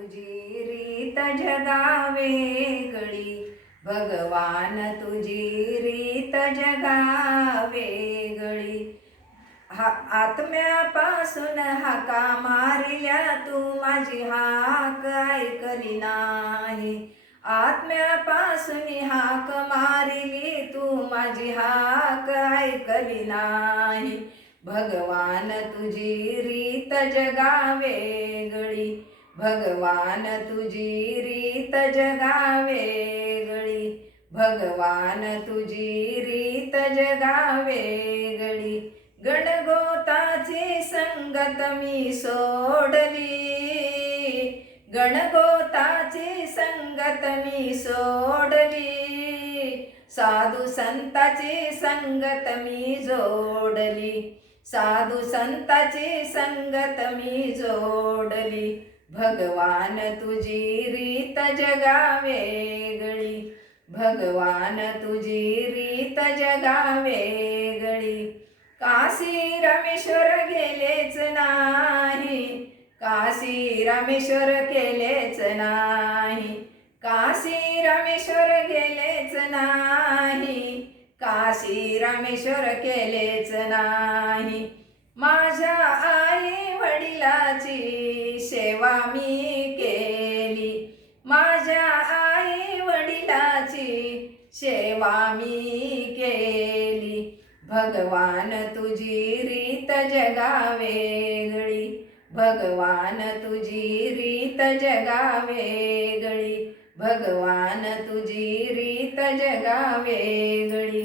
तुझी रीत जगा वेगळी, भगवान तुझी रीत जगा वेगळी. आत्म्यापासून हाका मारिल्या तू माझी हाक ऐकली नाही. आत्म्यापासून हाक मारिली तू माझी हाक ऐकली नाही. भगवान तुझी रीत जगा वेगळी, भगवान तुझी रीत जगा वेगळी, भगवान तुझी रीत जगा वेगळी. गणगोताची संगत मी सोडली, गणगोताची संगत मी सोडली, साधू संताची संगत मी जोडली, साधू संताची संगत मी जोडली. भगवान तुझी रीत जगा वेगळी, भगवान तुझी रीत जगा वेगळी. काशी रामेश्वर गेलेच नाही, काशी रामेश्वर केलेच नाही, काशी रामेश्वर गेलेच नाही, काशी रामेश्वर केलेच नाही. माझ्या आई वडिलाची सेवा मी केली, माझ्या आई वडिलाची सेवा मी केली. भगवान तुझी रीत जगा वेगळी, भगवान तुझी रीत जगा वेगळी, भगवान तुझी रीत जगा वेगळी.